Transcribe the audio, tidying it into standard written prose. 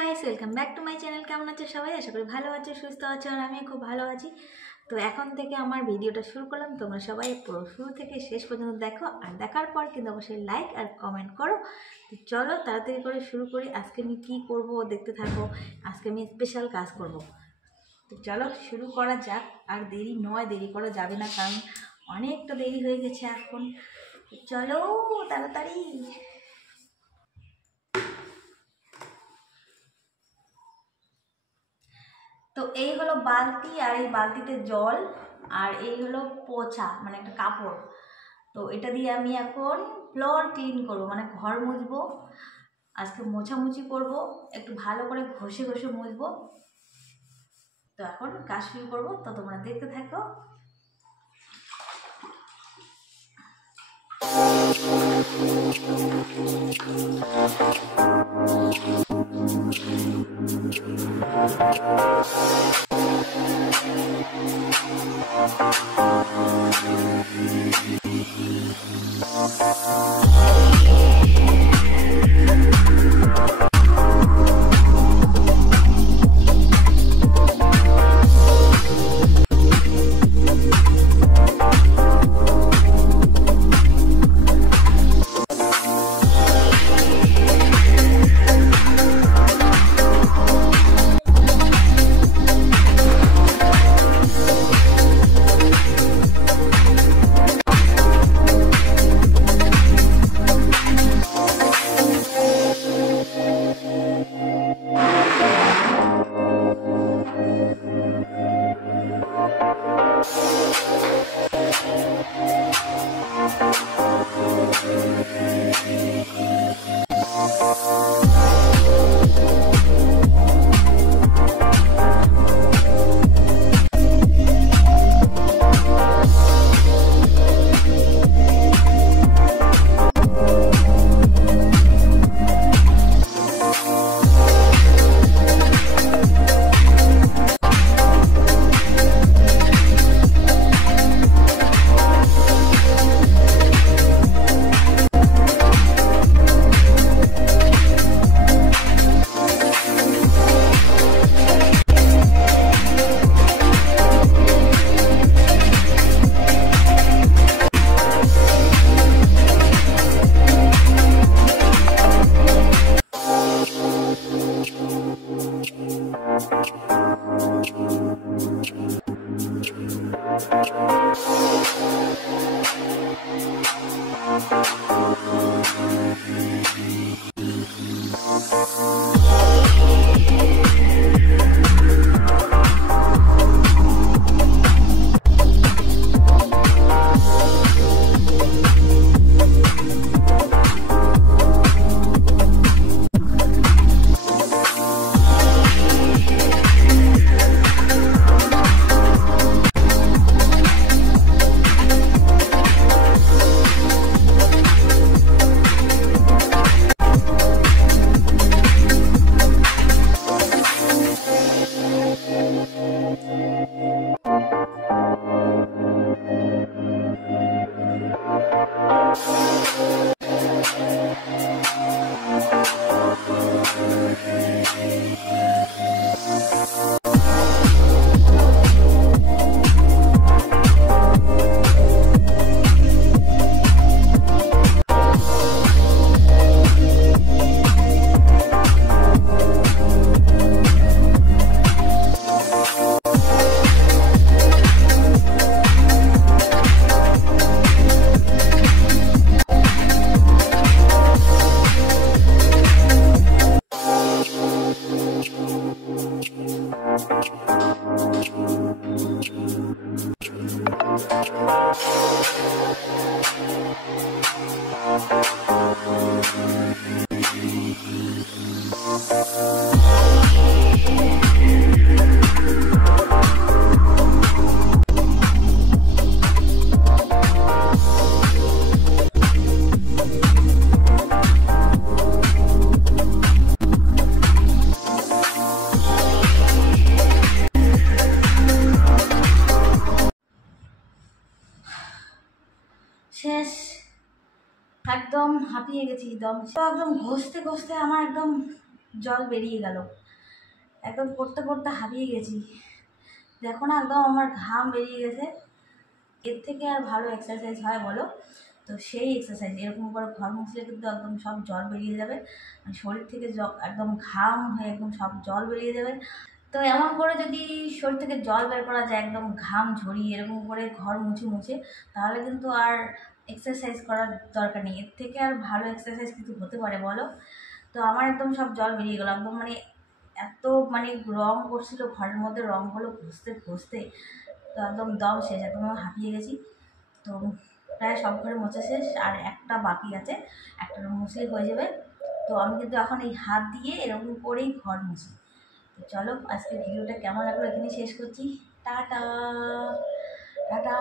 Guys, welcome back to my channel. কেমন আছো সবাই? আশা করি ভালো আছো, সুস্থ আছো, আর আমি খুব ভালো আছি। তো এখন থেকে আমার ভিডিওটা শুরু করলাম। তোমরা সবাই পুরো শুরু থেকে শেষ পর্যন্ত দেখো, আর দেখার পর কিন্তু অবশ্যই লাইক আর কমেন্ট করো। তো চলো তাড়াতাড়ি করে শুরু করি। আজকে আমি কী করবো দেখতে থাকো। আজকে আমি স্পেশাল কাজ করব। তো চলো শুরু করা যাক। আর দেরি নয়, দেরি করা যাবে না, কারণ অনেকটা দেরি হয়ে গেছে এখন। চলো তাড়াতাড়ি। তো এই হলো বালতি, আর এই বালতিতে জল, আর এই হলো পোছা মানে একটা কাপড়। তো এটা দিয়ে আমি এখন ফ্লোর ক্লিন করবো, মানে ঘর মুছবো। আজকে মোছামুছি করব, একটু ভালো করে ঘষে ঘষে মুছবো। তো এখন কাজ শুরু করবো, তো তোমরা দেখতে থাকো। শেষ, একদম হাঁপিয়ে গেছি। একদম ঘষতে ঘষতে আমার একদম জল বেরিয়ে গেল, একদম করতে করতে হারিয়ে গেছি। দেখো না, একদম আমার ঘাম বেরিয়ে গেছে। এর থেকে আর ভালো এক্সারসাইজ হয় বলো? তো সেই এক্সারসাইজ এরকম করে ঘর মুছলে কিন্তু একদম সব জল বেরিয়ে যাবে, মানে শরীর থেকে একদম ঘাম হয়ে একদম সব জল বেরিয়ে যাবে। তো এমন করে যদি শরীর থেকে জল বের করা যায় একদম ঘাম ঝরিয়ে এরকম করে ঘর মুছে মুছে, তাহলে কিন্তু আর এক্সারসাইজ করার দরকার নেই। এর থেকে আর ভালো এক্সারসাইজ কিন্তু হতে পারে বলো? তো আমার একদম সব জল বেরিয়ে গেলো, একদম মানে এত মানে রং করছিল ঘরের মধ্যে, রঙগুলো ঘষতে ঘষতে তো একদম দম শেষ, একদম হাঁপিয়ে গেছি। তো প্রায় সব ঘরে মোছা শেষ, আর একটা বাকি আছে, একটা মুছলেই হয়ে যাবে। তো আমি কিন্তু এখন এই হাত দিয়ে এরকম করেই ঘর মুছি। তো চলো, আজকে ভিডিওটা কেমন লাগলো এখানেই শেষ করছি। Tata tata.